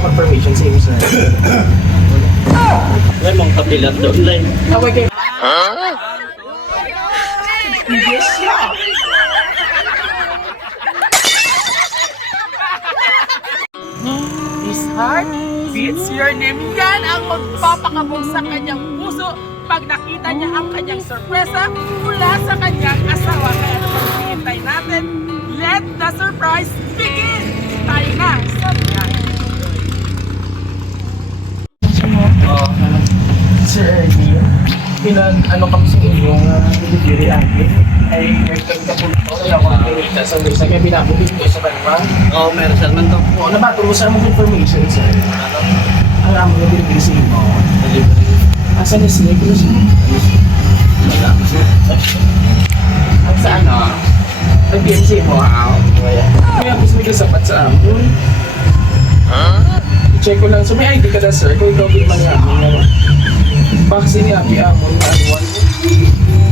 confirmation sa inyo, sir. May mong kapilat doon lang. Okay, kayo. Yes, yeah. His heart beats your name. Yan ang magpapakabog sa kanyang puso pag nakita niya ang kanyang sorpresa mula sa kanyang asawa. Kaya naman hinihintay natin, let the surprise begin! Tayo na sa biyahe. Sir Ernie, ano kami sa inyong delivery atin ay nagtag ka po ito na ako ang pinita sa mesa kaya binabutin ko sa kanwa. Oo, meron siya man to. Oo, nabato mo sa mga information, sir. Ang amo ng delivery sa inyo. Asan yung snake ko siya? At sa ano? Nag-PMC mo, ha? Kaya gusto may kasapat sa amon. I-check ko lang. So may ID ka na, sir? Kung ikaw di man namin. Vaccine ni Abi Amon na anuan.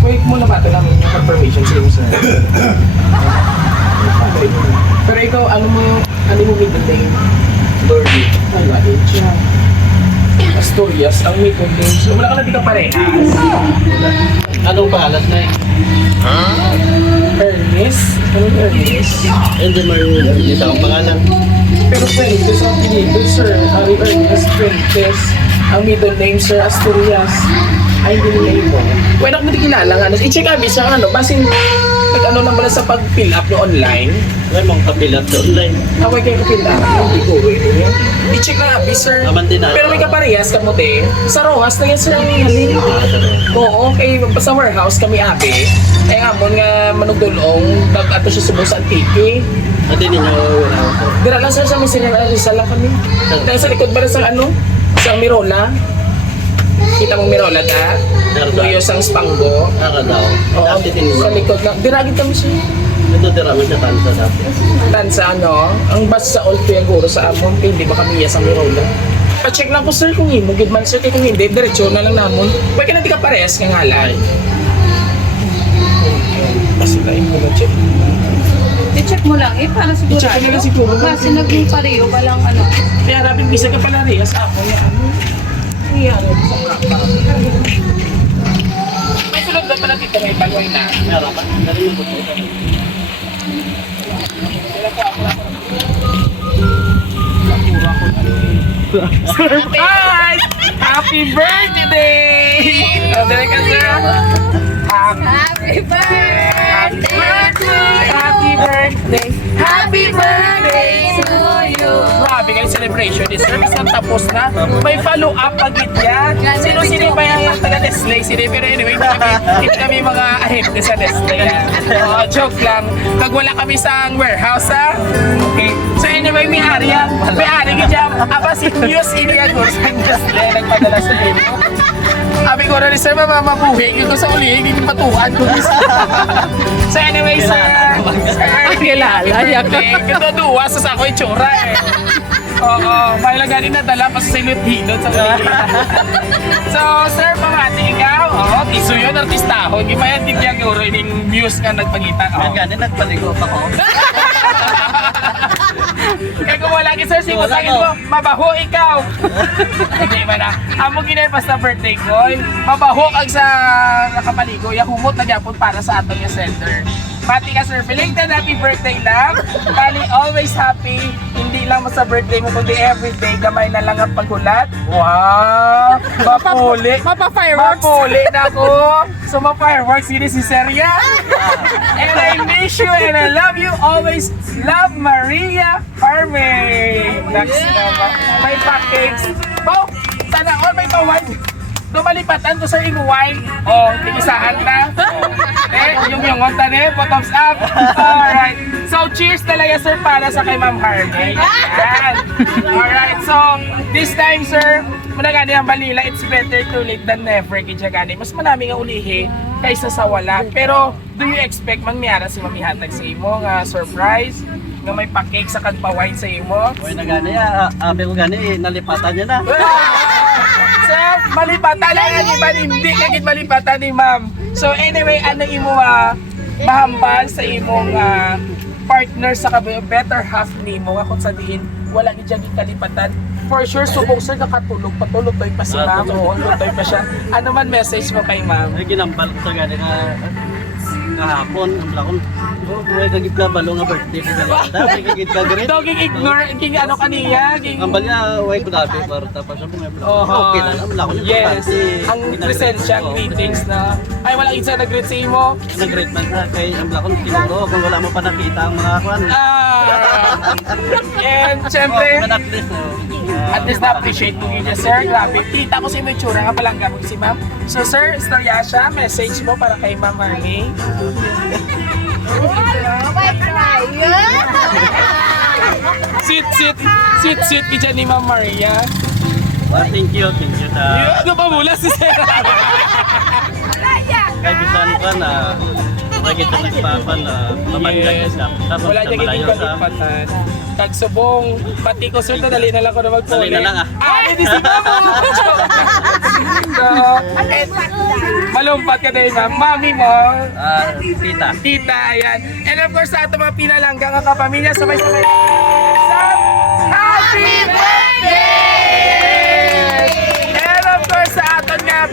Wait mo na ba ito namin yung confirmation sa iyo, sir? Pero ikaw, ano mo middle name? Lordy. Wala din siya. Asturias, ang middle name. So wala ka na di ka parehas. Anong pangalan na eh? Ernest? Anong Ernest? Hindi marinig isa ang pangalan. Pero Fuentes ang pinito, sir. Ari Ernest Fuentes. Ang middle name, sir, Asturias. Ay, hindi nila ito. Well, ako hindi kilala nga. I-check abi sa ano. Basin, nag-ano naman na sa pag-fill up nyo online. May mong kapilat doon lang. Away kayo fill up. Hindi ko rin yun. I-check na abi, sir. Aman din na. Pero may kaparehas ka mo, te. Sa Rojas na yan, sir. Ang halin. Oo, okay. Sa warehouse kami, abi. Eh, amon nga manugdulong. Ato siya subo sa Antique. Hindi ninyo wala ako. Dira lang, sir, sa Misinan Rizal lang kami. Dahil sa likod ba na sa ano? Sa Mirola. Kita mong Mirola da? Loyo sang Spanggo. Naka daw. Oo, Dati din sa mo. likod lang. Diragit kami siya. Ito tira mo siya tansa dati. Tansa ano, ang bus sa Old Piaguro sa Amon, hindi ba kami iya sa Mirola? Pa-check lang ko, sir, kung hindi. Good man, sir, kung hindi, diretso na lang namon. Pwede ka na di ka parehas kang halay. Pasilain mo na check. I-check mo lang para sigurado. I-check mo lang siguro. Kasi naging pareho, walang ano. Kaya rapid bisa ka pala rehas ako ya ano. Iya, sa kapa. May sulod ba pala dito may pagway na? Meron pa. Dari mo po. Wala po ako. Nakura ko na. Surprise! Happy birthday! Dali ka, sir. Happy birthday! Happy birthday! Happy birthday to you! Grabe kayo celebration ni sir. Isang tapos na. May follow-up pagit yan. Sino ba yung taga-Nestle? Pero anyway, hindi kami mga ahente sa Nestle. Joke lang. Pag wala kami sa warehouse, ha? Okay. So anyway, may ari yan. May ari ka dyan. Aba si News Iniagos sa Nestle. Nagpadala sa inyo. Sabi ko rin, sir, mamabuhi. Yung sa uli, hindi patukan ko. So anyway, sir. Kilala. Katuduwa sa ako itsura eh. Oo, may lang galing nadala pa sa silot hilot sa kanila. So, sir, pamati ikaw. Oo, tiso yun, artistahon. Di ba yan, tigyan yung yung muse nga nagpagita. Ang gani nagpaligo pa ko. Kaya kung wala ki sir, singutangin mo, mabaho ikaw. Hindi ba na? Amo ginay pa sa birthday ko, mabaho kag sa nakapaligo, humot na gyapon para sa atong yung sender. Pati ka sir, belated happy birthday lang. Bali, always happy. Hindi lang sa birthday mo, kundi everyday. Gamay na lang ang paghulat. Wow! Mapuli. Mapa-fireworks. Mapuli na ko. So, ma-fireworks, yun si Seria. And I miss you and I love you always. Love, Maria Farme. Next naman. May package. Oh, sana all may pa-wine. Dumalipatan ko sa iguwine. Oh, tigisahan na. Yung tane, thumbs up. Alright. So, cheers talaga, sir, para sa kay Ma'am Harvey. Yan. Alright, so, this time, sir, managani ang balila, it's better too late than never. Kaya mas manami nga ulihi kaysa sa wala. Pero, do you expect man miyara si mamihatag sa imo nga surprise? Nga may pa-cake sa kagpa-wine sa imo? Uy, nagani ya. Abi ko gani, nalipatan niya na. Sir, malipatan lang ang iba, hindi kagit malipatan ni ma'am. So anyway, ano imo mahambal sa imong partner sa better half nimo nga kung sa diin wala gid kalipatan. For sure, subong sir nakatulog, patulog tayo pa si ma'am, o tulog tayo pa siya. Ano man message mo kay ma'am? Ay, ginambal ko sa gani nga kahapon, ang lakon. Oh, may kagit ka balo nga birthday ko gani. May kagit ka gani. Doging ignore, king ano kaniya, king... Ang bali way ko dati para tapos ako nga. Oh, Okay lang, ang lakon. yes, ang presensya, greetings na. Ay, wala isa nag-greet sa imo. Nag-great man sa kay ang lakon siguro kung wala mo pa nakita ang mga kwan. And syempre, At least, at least na-appreciate mo yun, sir. Grabe. Kita ko sa imo yung tsura nga palang gamot si ma'am. So, sir, istorya siya. Message mo para kay Ma'am Marnie. Sit ka ni Ma'am Maria. thank you sa Ano pa mula si sir? kay bisan ka na kita nagpapal pamangkag sa tapos Wala niya malayo giting sa kalipatan. Tagsubong, pati ko sir, dali na lang ko na mag-puli. Dali na lang, ah. Hindi si Mamo! So, malumpat ka din ma'am. Mami mo, tita. tita, ayan. And of course, sa ato mga pinalanggang ang kapamilya, sabay-sabay. Happy birthday! And of course, sa aton nga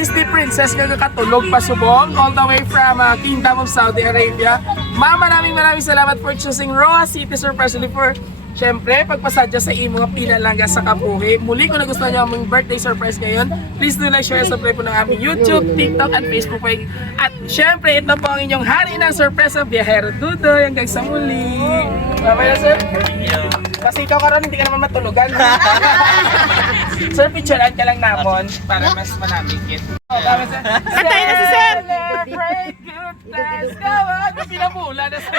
Disney princess nga katulog pasubong all the way from Kingdom of Saudi Arabia. Ma'am, maraming salamat for choosing Roa City Surprisingly for syempre, pagpasadya sa imo nga pinalangga sa kabuhi. Muli kung nagustuhan niyo aming birthday surprise ngayon, please do like, share, subscribe po ng aming YouTube, TikTok, at Facebook page. At syempre, ito po ang inyong hari ng sorpresa, Biyahero Dudoy, hanggang sa muli. Mamaya sir? Kasi ikaw karon hindi ka naman matulugan. Sir, picturean ka lang namon para mas manamigit. Atay na si sir! Celebrate good times, kawan! Pinabula na sir.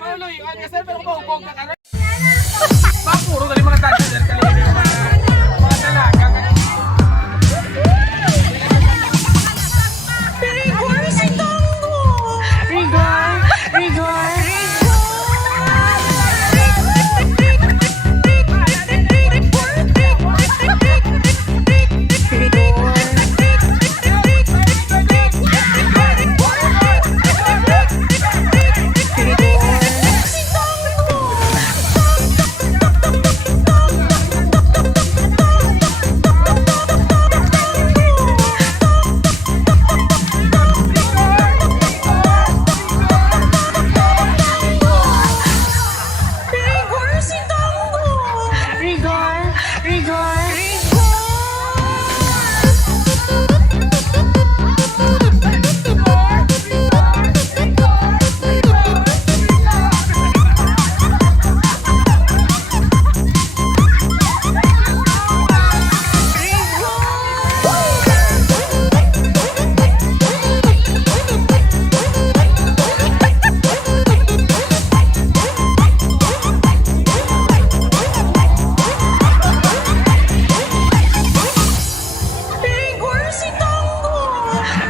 Maluloy, ang sir, pero mahubog ka karon. Puro dali mga tanda sir, kalibin yung mga dalaga.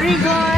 Rigor!